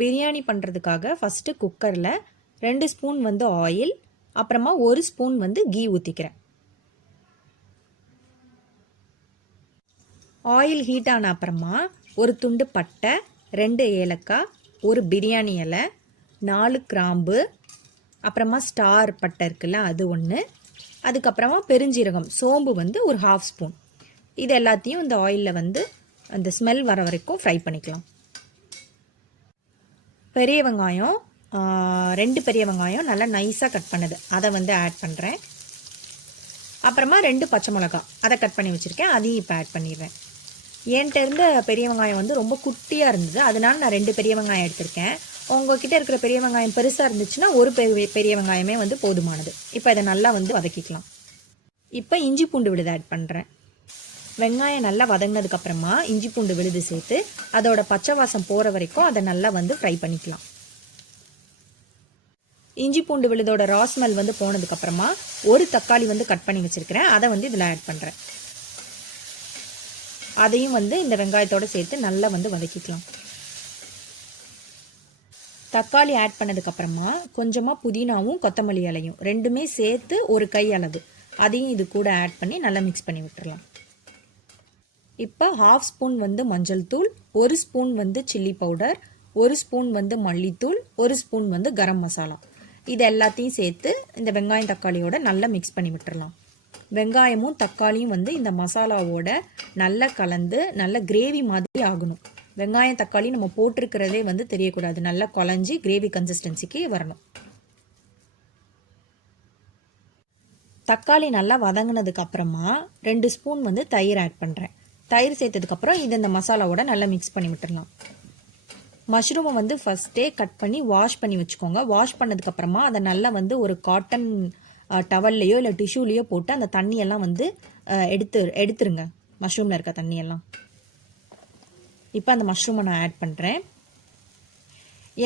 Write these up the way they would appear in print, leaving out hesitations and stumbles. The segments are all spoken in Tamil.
பிரியாணி பண்ணுறதுக்காக ஃபஸ்ட்டு குக்கரில் 2 ஸ்பூன் வந்து ஆயில், அப்புறமா 1 ஸ்பூன் வந்து கீ ஊற்றிக்கிறேன். ஆயில் ஹீட் ஆன அப்புறமா ஒரு துண்டு பட்டை, 2 ஏலக்காய், ஒரு பிரியாணி இலை, 4 கிராம்பு, அப்புறமா ஸ்டார் பட்டை இருக்குல்ல அது ஒன்று, அதுக்கப்புறமா பெருஞ்சீரகம் சோம்பு வந்து ஒரு 1/2 ஸ்பூன். இது எல்லாத்தையும் இந்த ஆயிலில் வந்து அந்த ஸ்மெல் வர வரைக்கும் ஃப்ரை பண்ணிக்கலாம். பெரிய வெங்காயம் 2 பெரிய வெங்காயம் நல்லா நைஸாக கட் பண்ணது அதை வந்து ஆட் பண்ணுறேன். அப்புறமா 2 பச்சை மிளகா அதை கட் பண்ணி வச்சுருக்கேன், அதையும் இப்போ ஆட் பண்ணிடுறேன். என்கிட்ட இருந்த பெரிய வெங்காயம் வந்து ரொம்ப குட்டியாக இருந்தது, அதனால நான் 2 பெரிய வெங்காயம் எடுத்திருக்கேன். உங்ககிட்ட இருக்கிற பெரிய வெங்காயம் பெருசாக இருந்துச்சுன்னா ஒரு பெரிய வெங்காயமே வந்து போதுமானது. இப்போ இதை நல்லா வந்து வதக்கிக்கலாம். இப்போ இஞ்சி பூண்டு விழுது ஆட் பண்ணுறேன். வெங்காயம் நல்லா வதங்கினதுக்கப்புறமா இஞ்சி பூண்டு விழுது சேர்த்து அதோட பச்சை வாசம் போகிற வரைக்கும் அதை நல்லா வந்து ஃப்ரை பண்ணிக்கலாம். இஞ்சி பூண்டு விழுதோட ரா ஸ்மெல் வந்து போனதுக்கப்புறமா ஒரு தக்காளி வந்து கட் பண்ணி வச்சுருக்கிறேன், அதை வந்து இதில் ஆட் பண்ணுறேன். அதையும் வந்து இந்த வெங்காயத்தோடு சேர்த்து நல்லா வந்து வதக்கிக்கலாம். தக்காளி ஆட் பண்ணதுக்கப்புறமா கொஞ்சமாக புதினாவும் கொத்தமல்லி இலையும் ரெண்டுமே சேர்த்து ஒரு கை அளவு அதையும் இது கூட ஆட் பண்ணி நல்லா மிக்ஸ் பண்ணி விட்டுறலாம். இப்போ 1/2 ஸ்பூன் வந்து மஞ்சள் தூள், 1 ஸ்பூன் வந்து சில்லி பவுடர், 1 ஸ்பூன் வந்து மல்லித்தூள், 1 ஸ்பூன் வந்து கரம் மசாலா, இது எல்லாத்தையும் சேர்த்து இந்த வெங்காயம் தக்காளியோட நல்லா மிக்ஸ் பண்ணி விட்டுறலாம். வெங்காயமும் தக்காளியும் வந்து இந்த மசாலாவோட நல்லா கலந்து நல்ல கிரேவி மாதிரி ஆகணும். வெங்காயம் தக்காளி நம்ம போட்டிருக்கிறதே வந்து தெரியக்கூடாது, நல்லா குழஞ்சி கிரேவி கன்சிஸ்டன்சிக்கு வரணும். தக்காளி நல்லா வதங்கினதுக்கு அப்புறமா 2 ஸ்பூன் வந்து தயிர் ஆட் பண்ணுறேன். தயிர் சேர்த்ததுக்கப்புறம் இது இந்த மசாலாவோட நல்லா மிக்ஸ் பண்ணி விட்டுடலாம். மஷ்ரூமை வந்து ஃபஸ்ட்டே கட் பண்ணி வாஷ் பண்ணி வச்சுக்கோங்க. வாஷ் பண்ணதுக்கப்புறமா அதை நல்லா வந்து ஒரு காட்டன் டவல்லையோ இல்லை டிஷ்யூலையோ போட்டு அந்த தண்ணியெல்லாம் வந்து எடுத்துருங்க, மஷ்ரூமில் இருக்க தண்ணியெல்லாம். இப்போ அந்த மஷ்ரூமை நான் ஆட் பண்ணுறேன்.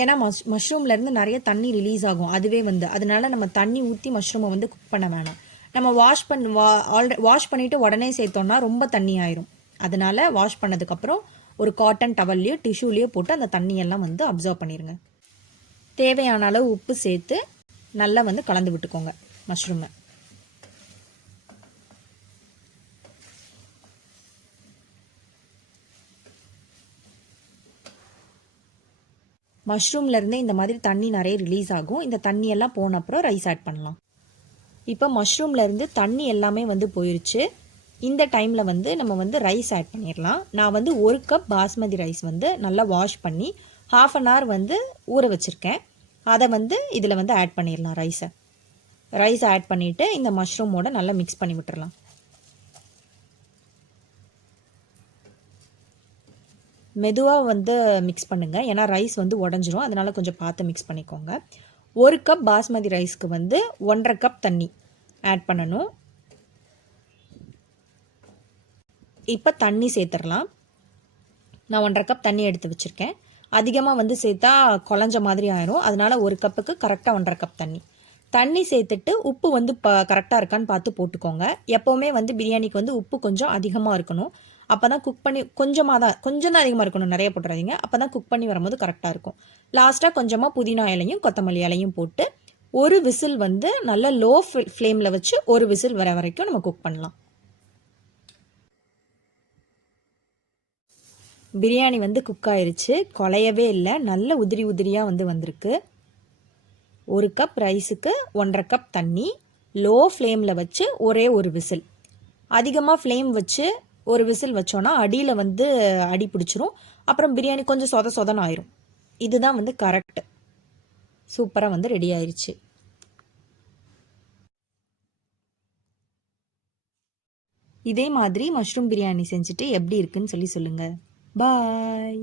ஏன்னா மஷ்ரூம்லேருந்து நிறைய தண்ணி ரிலீஸ் ஆகும், அதுவே வந்து அதனால நம்ம தண்ணி ஊற்றி மஷ்ரூமை வந்து குக் பண்ண வேணாம். நம்ம வாஷ் பண்ணிவிட்டு உடனே சேர்த்தோம்னா ரொம்ப தண்ணி ஆயிரும். அதனால வாஷ் பண்ணதுக்கப்புறம் ஒரு காட்டன் டவல்லையோ டிஷ்யூலையோ போட்டு அந்த தண்ணியெல்லாம் வந்து அப்சர்வ் பண்ணிடுங்க. தேவையான அளவு உப்பு சேர்த்து நல்லா வந்து கலந்து விட்டுக்கோங்க மஷ்ரூமை. மஷ்ரூம்லேருந்தே இந்த மாதிரி தண்ணி நிறைய ரிலீஸ் ஆகும். இந்த தண்ணியெல்லாம் போன அப்புறம் ரைஸ் ஆட் பண்ணலாம். இப்போ மஷ்ரூம்லேருந்து தண்ணி எல்லாமே வந்து போயிடுச்சு. இந்த டைமில் வந்து நம்ம வந்து ரைஸ் ஆட் பண்ணிடலாம். நான் வந்து 1 கப் பாஸ்மதி ரைஸ் வந்து நல்லா வாஷ் பண்ணி 1/2 அன் ஹவர் வந்து ஊற வச்சுருக்கேன். அதை வந்து இதில் வந்து ஆட் பண்ணிடலாம். ரைஸ் ஆட் பண்ணிவிட்டு இந்த மஷ்ரூமோட நல்லா மிக்ஸ் பண்ணி விட்டுறலாம். மெதுவாக வந்து மிக்ஸ் பண்ணுங்கள், ஏன்னா ரைஸ் வந்து உடஞ்சிரும், அதனால் கொஞ்சம் பார்த்து மிக்ஸ் பண்ணிக்கோங்க. 1 கப் பாஸ்மதி ரைஸ்க்கு வந்து 1.5 கப் தண்ணி ஆட் பண்ணணும். இப்போ தண்ணி சேர்த்துடலாம். நான் 1.5 கப் தண்ணி எடுத்து வச்சுருக்கேன். அதிகமாக வந்து சேர்த்தா குழஞ்ச மாதிரி ஆயிரும், அதனால் 1 கப்புக்கு கரெக்டாக 1.5 கப் தண்ணி சேர்த்துட்டு உப்பு வந்து கரெக்டாக இருக்கான்னு பார்த்து போட்டுக்கோங்க. எப்போவுமே வந்து பிரியாணிக்கு வந்து உப்பு கொஞ்சம் அதிகமாக இருக்கணும். அப்போ தான் குக் பண்ணி கொஞ்சம் தான் அதிகமாக இருக்கணும், நிறைய போட்டுறாதீங்க. அப்போ தான் குக் பண்ணி வரும்போது கரெக்டாக இருக்கும். லாஸ்ட்டாக கொஞ்சமாக புதினா இலையும் கொத்தமல்லி இலையும் போட்டு ஒரு விசில் வந்து நல்லா லோ ஃப்ளேமில் வச்சு ஒரு விசில் வர வரைக்கும் நம்ம குக் பண்ணலாம். பிரியாணி வந்து குக் ஆயிடுச்சு, குலையவே இல்லை, நல்ல உதிரியாக வந்து வந்திருக்கு. 1 கப் ரைஸுக்கு 1.5 கப் தண்ணி, லோ ஃப்ளேமில் வச்சு ஒரே ஒரு விசில். அதிகமாக ஃப்ளேம் வச்சு ஒரு விசில் வச்சோன்னா அடியில் வந்து அடி பிடிச்சிரும், அப்புறம் பிரியாணி கொஞ்சம் சொதன்னு ஆயிரும். இதுதான் வந்து கரெக்ட். சூப்பராக வந்து ரெடி ஆயிடுச்சு. இதே மாதிரி மஷ்ரூம் பிரியாணி செஞ்சுட்டு எப்படி இருக்குன்னு சொல்லுங்கள். பாய்.